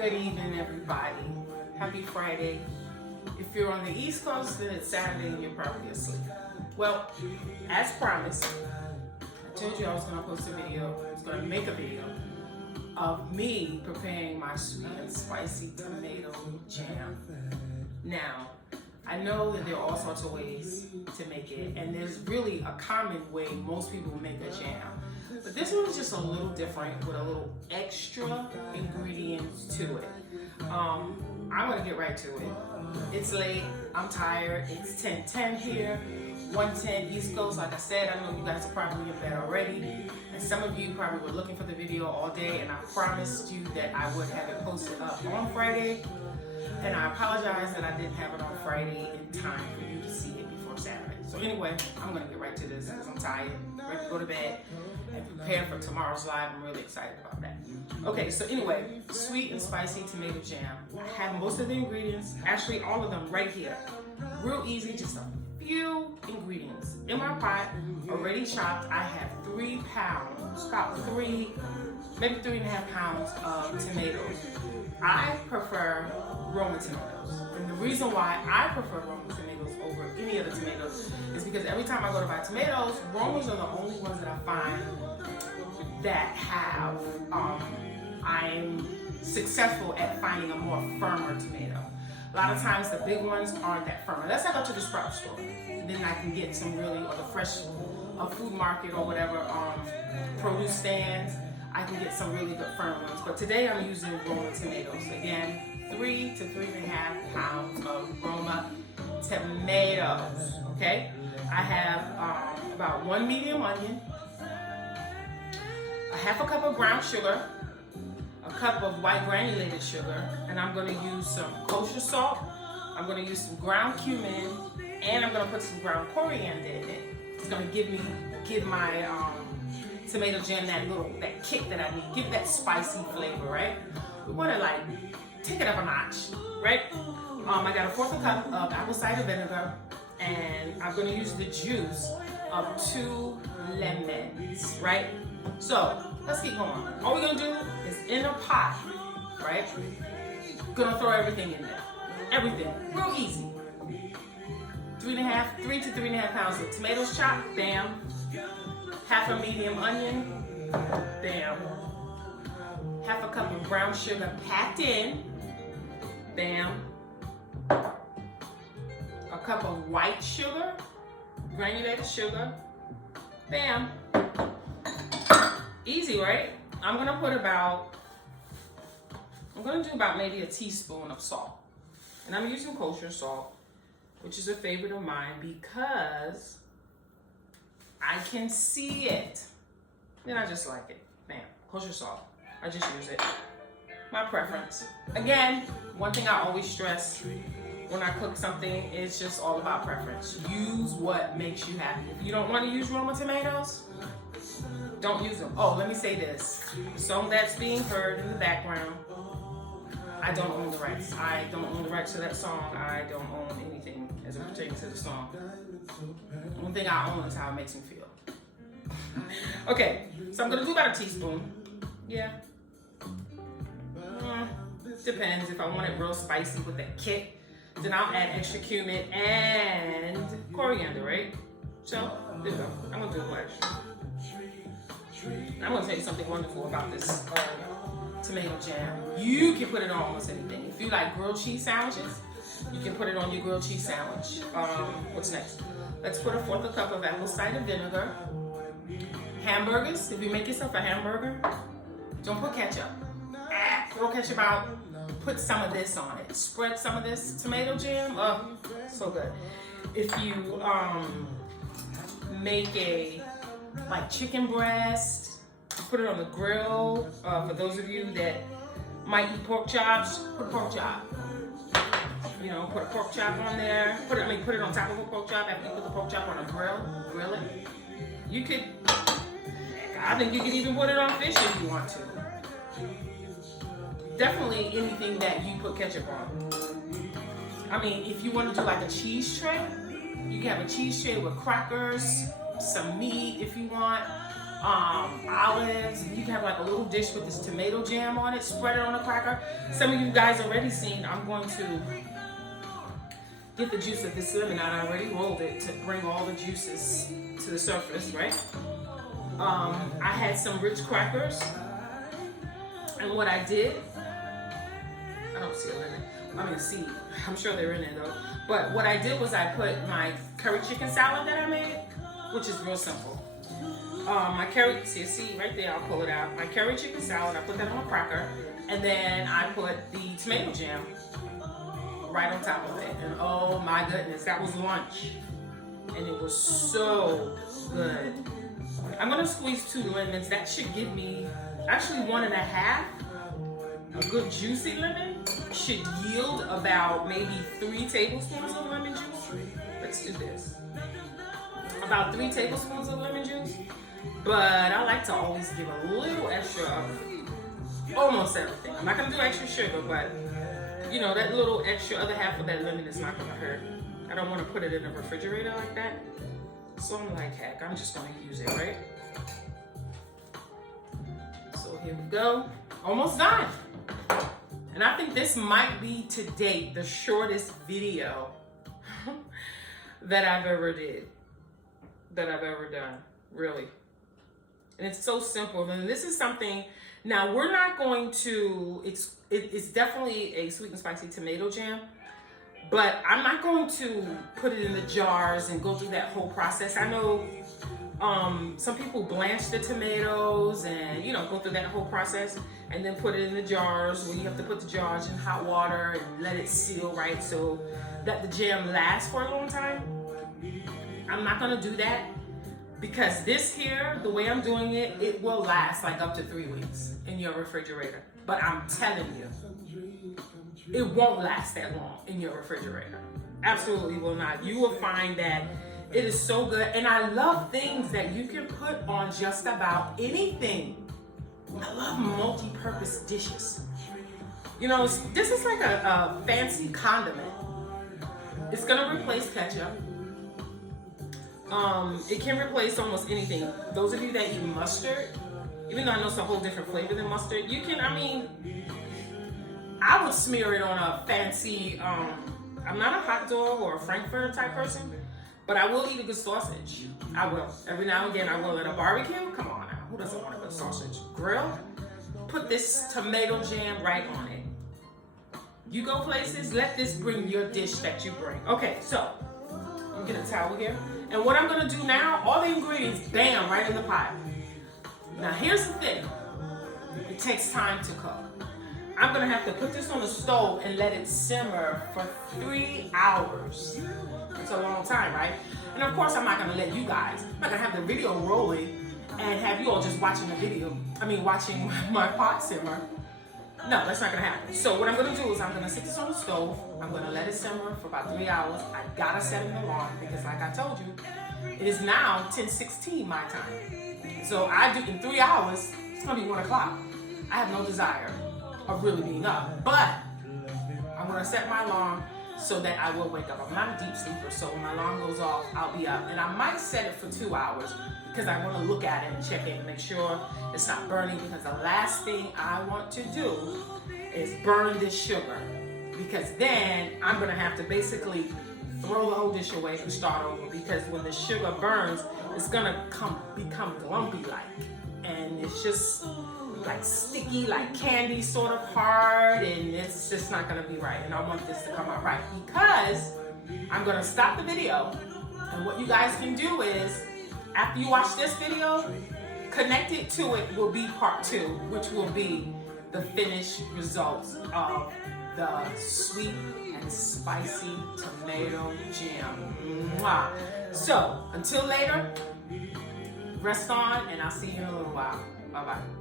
Good evening, everybody. Happy Friday. If you're on the East Coast, then it's Saturday and you're probably asleep. Well, as promised, I told you I was going to post a video. I was going to make a video of me preparing my sweet and spicy tomato jam. Now, I know that there are all sorts of ways to make it, and there's really a common way most people make a jam. But this one is just a little different with a little extra ingredients to it. I'm gonna get right to it. It's late, I'm tired, it's 10:10 here, 1:10 East Coast. Like I said, I know you guys are probably in bed already, and some of you probably were looking for the video all day, and I promised you that I would have it posted up on Friday, and I apologize that I didn't have it on Friday in time for you to see it before Saturday. So anyway, I'm gonna get right to this because I'm tired, ready to go to bed and prepare for tomorrow's live. I'm really excited about that. Okay, so anyway, sweet and spicy tomato jam. I have most of the ingredients, actually all of them right here. Real easy, just a few ingredients. In my pot, already chopped, I have 3 pounds, about maybe 3.5 pounds of tomatoes. I prefer Roma tomatoes. And the reason why I prefer Roma tomatoes over any other tomatoes is because every time I go to buy tomatoes, Romas are the only ones that I find that have, I'm successful at finding a more firmer tomato. A lot of times the big ones aren't that firm. Unless I go to the Sprout store, then I can get some really, or the fresh food market or whatever, produce stands, I can get some really good firm ones. But today I'm using Roma tomatoes. Again, 3 to 3.5 pounds of Roma tomatoes, okay? I have about 1 medium onion, a half a cup of brown sugar, a cup of white granulated sugar, and I'm gonna use some kosher salt, I'm gonna use some ground cumin, and I'm gonna put some ground coriander in it. It's gonna give my tomato jam that kick that I need, give it that spicy flavor, right? We wanna like take it up a notch, right? I got a 1/4 cup of apple cider vinegar, and I'm gonna use the juice of 2 lemons, right? So let's keep going. All we're gonna do is in a pot, right? Gonna throw everything in there. Everything, real easy. 3 to 3.5 pounds of tomatoes chopped, bam. Half a medium onion, bam. Half a cup of brown sugar packed in, bam. A cup of white sugar, granulated sugar, bam. Easy, right? I'm gonna do about maybe a teaspoon of salt. And I'm using kosher salt, which is a favorite of mine because I can see it. And I just like it. Bam, kosher salt. I just use it. My preference. Again, one thing I always stress when I cook something is just all about preference. Use what makes you happy. If you don't want to use Roma tomatoes, don't use them. Oh, let me say this. The song that's being heard in the background, I don't own the rights. I don't own the rights to that song. I don't own anything as it pertains to the song. One thing I own is how it makes me feel. Okay, so I'm gonna do about a teaspoon. Yeah. Depends. If I want it real spicy with that kick, then I'll add extra cumin and coriander, right? So, there we go. I'm gonna do a little extra. I'm gonna tell you something wonderful about this tomato jam. You can put it on almost anything. If you like grilled cheese sandwiches, you can put it on your grilled cheese sandwich. What's next? Let's put a 1/4 cup of apple cider vinegar. Hamburgers, if you make yourself a hamburger, don't put ketchup. Throw ketchup out, put some of this on it. Spread some of this tomato jam, oh, so good. If you make a like chicken breast, put it on the grill. For those of you that might eat pork chops, put a pork chop. You know, put a pork chop on there. Put it on top of a pork chop after you put the pork chop on a grill it. You could, I think you could even put it on fish if you want to. Definitely anything that you put ketchup on. I mean, if you want to do like a cheese tray, you can have a cheese tray with crackers, some meat if you want. olives. You can have like a little dish with this tomato jam on it, spread it on a cracker. Some of you guys already seen, I'm going to get the juice of this lemon out. I already rolled it to bring all the juices to the surface, right? I had some rich crackers, and what I did, I don't see a lemon. I mean, see, I'm sure they're in there though. But what I did was I put my curry chicken salad that I made, which is real simple. My curry, see right there, I'll pull it out. My curry chicken salad, I put that on a cracker, and then I put the tomato jam right on top of it. And oh my goodness, that was lunch. And it was so good. I'm gonna squeeze 2 lemons. That should give me, actually 1.5. A good juicy lemon should yield about maybe 3 tablespoons of lemon juice. Let's do this. About 3 tablespoons of lemon juice. But I like to always give a little extra of almost everything. I'm not gonna do extra sugar, but you know, that little extra other half of that lemon is not gonna hurt. I don't wanna put it in the refrigerator like that. So I'm like, heck, I'm just gonna use it, right? So here we go. Almost done. And I think this might be to date the shortest video that I've ever done, really. And it's so simple. And this is something, now we're not going to, it's definitely a sweet and spicy tomato jam, but I'm not going to put it in the jars and go through that whole process. I know some people blanch the tomatoes and, you know, go through that whole process and then put it in the jars where you have to put the jars in hot water and let it seal right so that the jam lasts for a long time. I'm not gonna do that because this here, the way I'm doing it, it will last like up to 3 weeks in your refrigerator. But I'm telling you, it won't last that long in your refrigerator. Absolutely will not. You will find that it is so good. And I love things that you can put on just about anything. I love multi-purpose dishes. You know, this is like a fancy condiment. It's gonna replace ketchup. It can replace almost anything. Those of you that eat mustard, even though I know it's a whole different flavor than mustard, you can, I mean, I would smear it on a fancy, I'm not a hot dog or a Frankfurter type person, but I will eat a good sausage. I will. Every now and again, I will at a barbecue. Come on now. Who doesn't want a good sausage? Grill. Put this tomato jam right on it. You go places, let this bring your dish that you bring. Okay, so, I'm gonna get a towel here. And what I'm gonna do now, all the ingredients, bam, right in the pot. Now here's the thing. It takes time to cook. I'm gonna have to put this on the stove and let it simmer for 3 hours. It's a long time, right? And of course, I'm not gonna let you guys, I'm not gonna have the video rolling and have you all just watching the video, watching my pot simmer. No, that's not gonna happen. So what I'm gonna do is I'm gonna sit this on the stove, I'm gonna let it simmer for about 3 hours. I gotta set an alarm because like I told you, it is now 10:16 my time. So I do, in 3 hours, it's gonna be 1 o'clock. I have no desire of really being up, but I'm gonna set my alarm so that I will wake up. I'm not a deep sleeper, so when my alarm goes off, I'll be up. And I might set it for 2 hours because I want to look at it and check it and make sure it's not burning, because the last thing I want to do is burn this sugar, because then I'm gonna have to basically throw the whole dish away and start over, because when the sugar burns, it's gonna become lumpy like, and it's just like sticky, like candy, sort of hard, and it's just not gonna be right. And I want this to come out right, because I'm gonna stop the video, and what you guys can do is, after you watch this video, connected to it will be part 2, which will be the finished results of the sweet and spicy tomato jam. Mwah. So until later, rest on, and I'll see you in a little while. Bye-bye.